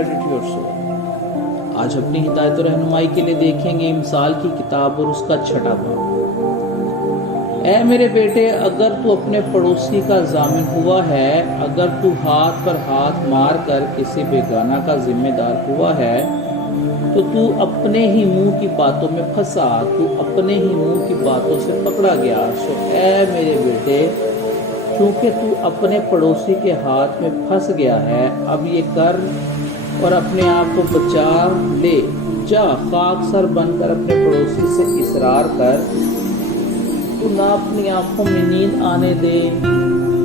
Edit your soul. آج اپنی ہدایت و رہنمائی کے لیے دیکھیں گے مثال کی کتاب اور اس کا 6واں باب۔ اے میرے بیٹے، اگر تو اپنے پڑوسی کا ضامن ہوا ہے، اگر تو ہاتھ پر ہاتھ مار کر کسی بیگانہ کا ذمہ دار ہوا ہے، تو اپنے ہی منہ کی باتوں میں پھنسا، تو اپنے ہی منہ کی باتوں سے پکڑا گیا۔ سو اے میرے بیٹے، چونکہ تو اپنے پڑوسی کے ہاتھ میں پھنس گیا ہے، اب یہ کر اور اپنے آپ کو بچا لے۔ جا، خاک سر بن کر اپنے پڑوسی سے اصرار کر، تو نہ اپنی آنکھوں میں نیند آنے دے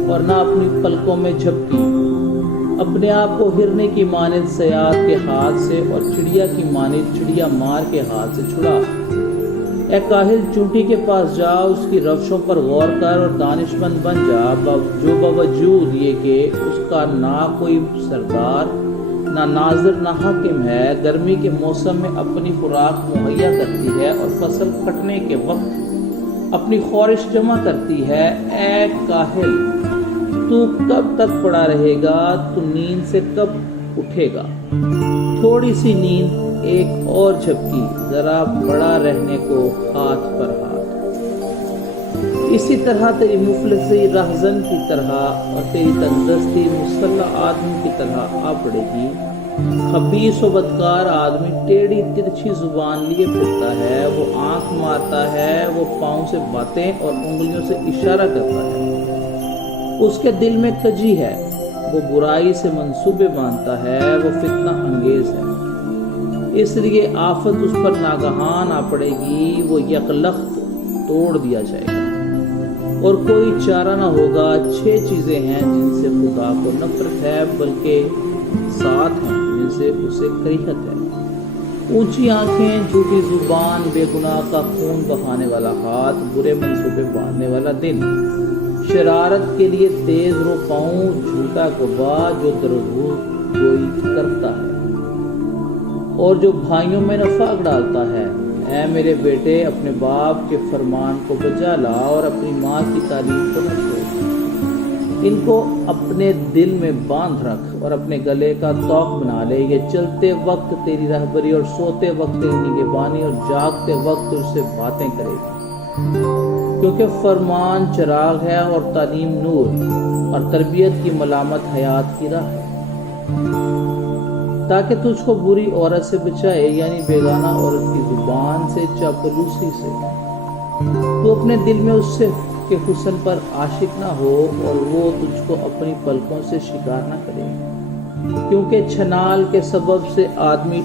اور نہ اپنی پلکوں میں جھپکی۔ اپنے آپ کو ہرنے کی مانند صیاد کے ہاتھ سے اور چڑیا کی مانند چڑیا مار کے ہاتھ سے چھڑا۔ اے کاہل، چونٹی کے پاس جا، اس کی روشوں پر غور کر اور دانش مند بن جا، جو باوجود یہ کہ اس کا نہ کوئی سردار نہ ناظر نہ حاکم ہے، گرمی کے موسم میں اپنی خوراک مہیا کرتی ہے اور فصل کٹنے کے وقت اپنی خورش جمع کرتی ہے۔ اے کاہل، تو کب تک پڑا رہے گا؟ تو نیند سے کب اٹھے گا؟ تھوڑی سی نیند، ایک اور جھپکی، ذرا پڑا رہنے کو ہاتھ پر ہاتھ۔ اسی طرح تیری مفلسی رہزن کی طرح اور تیری تندرستی مسلح آدمی کی طرح آ پڑے گی۔ خبیث و بدکار آدمی ٹیڑھی ترچھی زبان لیے پھرتا ہے، وہ آنکھ مارتا ہے، وہ پاؤں سے باتیں اور انگلیوں سے اشارہ کرتا ہے۔ اس کے دل میں کجی ہے، وہ برائی سے منصوبے باندھتا ہے، وہ فتنہ انگیز ہے۔ اس لیے آفت اس پر ناگہان آ پڑے گی، وہ یکلخت توڑ دیا جائے گا اور کوئی چارہ نہ ہوگا۔ 6 چیزیں ہیں جن سے خدا کو نفرت ہے، بلکہ 7 ہیں جن سے اسے کریہت ہے: اونچی آنکھیں، جھوٹی زبان، بے گناہ کا خون بہانے والا ہاتھ، برے منصوبے باندھنے والا دل، شرارت کے لیے تیز رو پاؤں، جھوٹا گواہ جو دروغ گوئی کرتا ہے اور جو بھائیوں میں نفاق ڈالتا ہے۔ اے میرے بیٹے، اپنے باپ کے فرمان کو بجا لا اور اپنی ماں کی تعلیم کو نہ چھوڑ۔ ان کو اپنے دل میں باندھ رکھ اور اپنے گلے کا طوق بنا لے۔ یہ چلتے وقت تیری رہبری اور سوتے وقت تیری نگہبانی اور جاگتے وقت تجھ سے باتیں کرے گی۔ کیونکہ فرمان چراغ ہے اور تعلیم نور، اور تربیت کی ملامت حیات کی راہ ہے، تاکہ تجھ کو بری عورت سے بچائے، یعنی بیگانہ عورت کی زبان سے، چاپلوسی سے۔ تو اپنے دل میں اس سے کے حسن پر عاشق نہ ہو اور وہ تجھ کو اپنی پلکوں سے شکار نہ کرے، کیونکہ چھنال کے سبب سے آدمی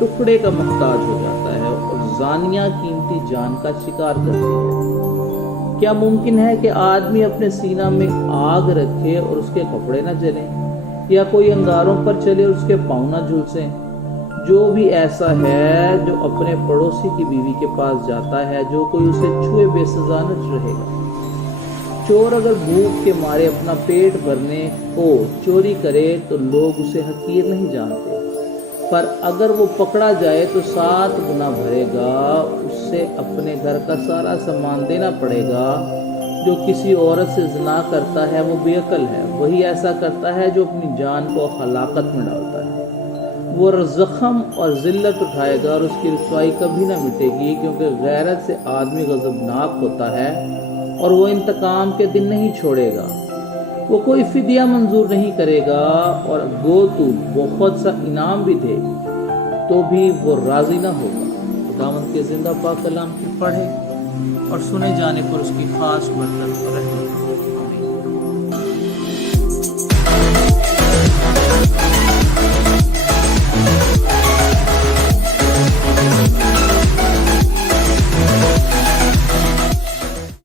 ٹکڑے کا محتاج ہو جاتا ہے اور زانیہ قیمتی جان کا شکار کرتی ہے۔ کیا ممکن ہے کہ آدمی اپنے سینہ میں آگ رکھے اور اس کے کپڑے نہ جلیں، یا کوئی انگاروں پر چلے اور اس کے پاؤں نہ جھلسیں؟ جو بھی ایسا ہے جو اپنے پڑوسی کی بیوی کے پاس جاتا ہے، جو کوئی اسے چھوئے بے سزا نہ رہے گا۔ چور اگر بھوک کے مارے اپنا پیٹ بھرنے کو چوری کرے تو لوگ اسے حقیر نہیں جانتے، پر اگر وہ پکڑا جائے تو 7 گنا بھرے گا۔ اس سے اپنے گھر کا سارا سامان دینا پڑے گا۔ جو کسی عورت سے زنا کرتا ہے وہ بے عقل ہے، وہی ایسا کرتا ہے جو اپنی جان کو ہلاکت میں ڈالتا ہے۔ وہ زخم اور ذلت اٹھائے گا اور اس کی رسوائی کبھی نہ مٹے گی، کیونکہ غیرت سے آدمی غضبناک ہوتا ہے اور وہ انتقام کے دن نہیں چھوڑے گا۔ وہ کوئی فدیہ منظور نہیں کرے گا، اور گو تو بہت سا انعام بھی دے تو بھی وہ راضی نہ ہوگا۔ خداوند کے زندہ پاک کلام کی پڑھے اور سنے جانے پر اس کی خاص برکت رہے۔